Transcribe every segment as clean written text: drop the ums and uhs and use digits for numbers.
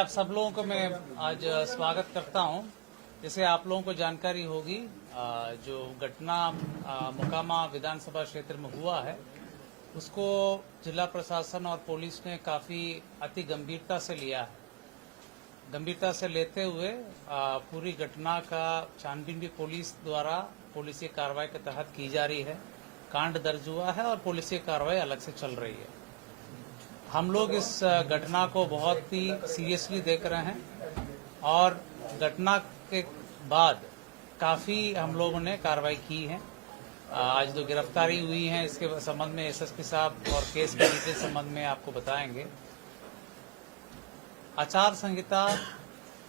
आप सब लोगों को मैं आज स्वागत करता हूं। जैसे आप लोगों को जानकारी होगी, जो घटना मोकामा विधानसभा क्षेत्र में हुआ है उसको जिला प्रशासन और पुलिस ने काफ़ी अति गंभीरता से लिया है। गंभीरता से लेते हुए पूरी घटना का छानबीन भी पुलिस द्वारा पुलिस कार्रवाई के तहत की जा रही है। कांड दर्ज हुआ है और पुलिस कार्रवाई अलग से चल रही है। हम लोग इस घटना को बहुत ही सीरियसली देख रहे हैं और घटना के बाद काफ़ी हम लोगों ने कार्रवाई की है। आज जो गिरफ्तारी हुई है इसके संबंध में एसएसपी साहब और केस के डिटेल संबंध में आपको बताएंगे। आचार संहिता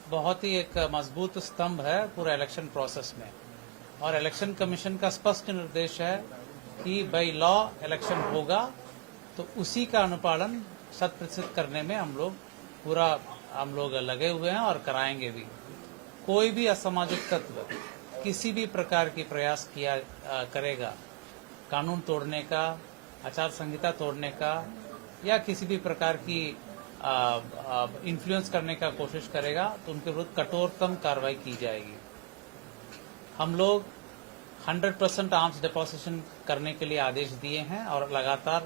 बहुत ही एक मजबूत स्तंभ है पूरा इलेक्शन प्रोसेस में, और इलेक्शन कमीशन का स्पष्ट निर्देश है कि बाई लॉ इलेक्शन होगा तो उसी का अनुपालन 100% करने में हम लोग लगे हुए हैं और कराएंगे भी। कोई भी असामाजिक तत्व किसी भी प्रकार की प्रयास करेगा कानून तोड़ने का, आचार संहिता तोड़ने का या किसी भी प्रकार की इन्फ्लुएंस करने का कोशिश करेगा तो उनके विरुद्ध कठोरतम कार्रवाई की जाएगी। हम लोग 100% आर्म्स डिपोजिशन करने के लिए आदेश दिए हैं और लगातार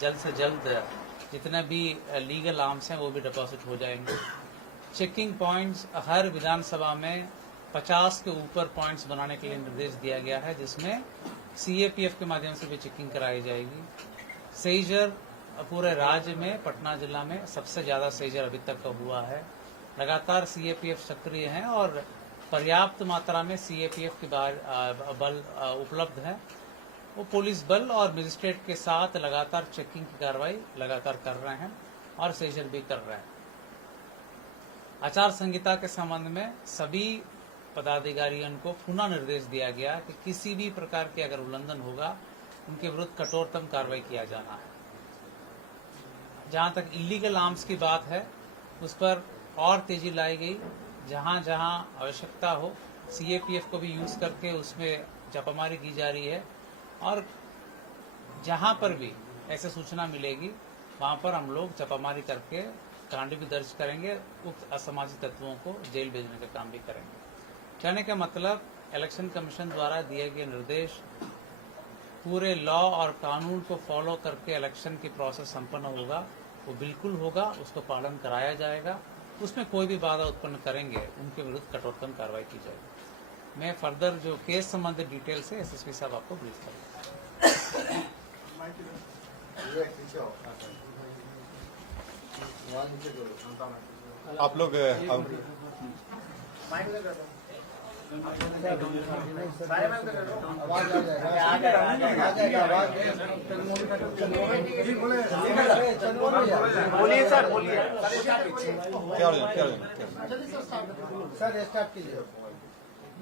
जल्द से जल्द जितने भी लीगल आर्म्स हैं वो भी डिपॉजिट हो जाएंगे। चेकिंग पॉइंट्स हर विधानसभा में 50 के ऊपर पॉइंट्स बनाने के लिए निर्देश दिया गया है, जिसमें सीएपीएफ के माध्यम से भी चेकिंग कराई जाएगी। सेजर पूरे राज्य में पटना जिला में सबसे ज्यादा सेजर अभी तक का हुआ है। लगातार सीएपीएफ सक्रिय हैं और पर्याप्त मात्रा में सीएपीएफ के बल उपलब्ध है। वो पुलिस बल और मजिस्ट्रेट के साथ लगातार चेकिंग की कार्रवाई लगातार कर रहे हैं और सेजर भी कर रहे हैं। आचार संहिता के संबंध में सभी पदाधिकारियों को पुनः निर्देश दिया गया कि किसी भी प्रकार के अगर उल्लंघन होगा उनके विरुद्ध कठोरतम कार्रवाई किया जाना है। जहां तक इलीगल आर्म्स की बात है उस पर और तेजी लाई गई। जहां जहां आवश्यकता हो सीएपीएफ को भी यूज करके उसमें छापामारी की जा रही है, और जहां पर भी ऐसे सूचना मिलेगी वहां पर हम लोग छापामारी करके कांड भी दर्ज करेंगे, उक्त असामाजिक तत्वों को जेल भेजने का काम भी करेंगे। कहने का मतलब इलेक्शन कमीशन द्वारा दिए गए निर्देश पूरे लॉ और कानून को फॉलो करके इलेक्शन की प्रोसेस संपन्न होगा, वो बिल्कुल होगा, उसको पालन कराया जाएगा। उसमें कोई भी बाधा उत्पन्न करेंगे उनके विरुद्ध कठोरतम कार्रवाई की जाएगी। मैं फर्दर जो केस संबंधित डिटेल से एसएसपी साहब आपको ब्रीफ करूंगा। आप लोग बोलिए सर, बोलिए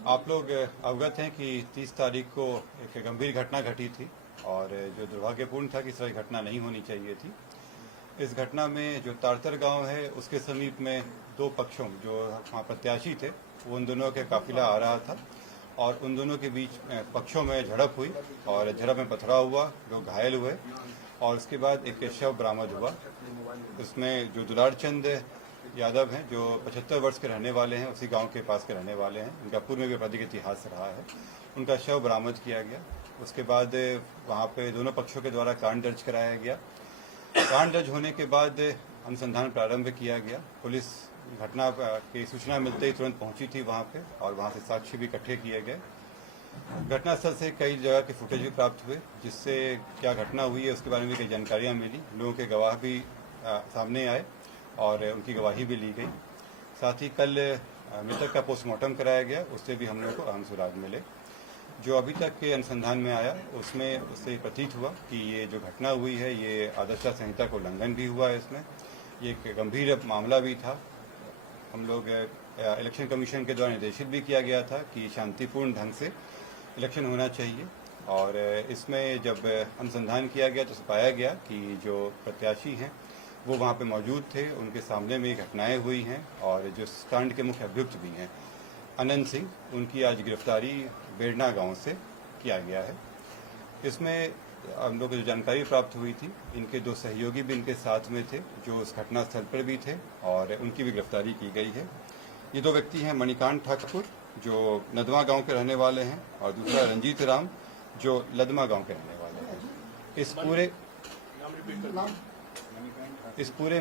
आप लोग अवगत हैं कि 30 तारीख को एक गंभीर घटना घटी थी और जो दुर्भाग्यपूर्ण था कि इस तरह घटना नहीं होनी चाहिए थी। इस घटना में जो तारतर गांव है उसके समीप में दो पक्षों जो वहाँ प्रत्याशी थे वो उन दोनों के काफिला आ रहा था और उन दोनों के बीच पक्षों में झड़प हुई और झड़प में पथराव हुआ, लोग घायल हुए और उसके बाद एक शव बरामद हुआ। उसमें जो दुलार चंद यादव हैं जो 75 वर्ष के रहने वाले हैं, उसी गांव के पास के रहने वाले हैं, उनका पूर्व में भी आपराधिक इतिहास रहा है, उनका शव बरामद किया गया। उसके बाद वहाँ पे दोनों पक्षों के द्वारा कांड दर्ज कराया गया। कांड दर्ज होने के बाद अनुसंधान प्रारंभ किया गया। पुलिस घटना की सूचना मिलते ही तुरंत पहुंची थी वहां पे और वहां से साक्ष्य भी इकट्ठे किए गए। घटनास्थल से कई जगह के फुटेज भी प्राप्त हुए जिससे क्या घटना हुई है उसके बारे में कई जानकारियां मिली। लोगों के गवाह भी सामने आए और उनकी गवाही भी ली गई। साथ ही कल मृतक का पोस्टमार्टम कराया गया, उससे भी हम लोग को अहम सुराग मिले। जो अभी तक के अनुसंधान में आया उसमें उससे प्रतीत हुआ कि ये जो घटना हुई है ये आदर्श संहिता का उल्लंघन भी हुआ है। इसमें ये एक गंभीर मामला भी था। हम लोग इलेक्शन कमीशन के द्वारा निर्देशित भी किया गया था कि शांतिपूर्ण ढंग से इलेक्शन होना चाहिए और इसमें जब अनुसंधान किया गया तो पाया गया कि जो प्रत्याशी हैं वो वहाँ पे मौजूद थे, उनके सामने में घटनाएं हुई हैं और जो कांड के मुख्य अभियुक्त भी हैं अनंत सिंह, उनकी आज गिरफ्तारी बेड़ना गांव से किया गया है। इसमें हम लोग को जो जानकारी प्राप्त हुई थी, इनके 2 सहयोगी भी इनके साथ में थे जो उस घटना स्थल पर भी थे और उनकी भी गिरफ्तारी की गई है। ये 2 व्यक्ति हैं मणिकांत ठाकुर जो नदवा गांव के रहने वाले हैं और दूसरा रंजीत राम जो लदमा गांव के रहने वाले हैं। इस पूरे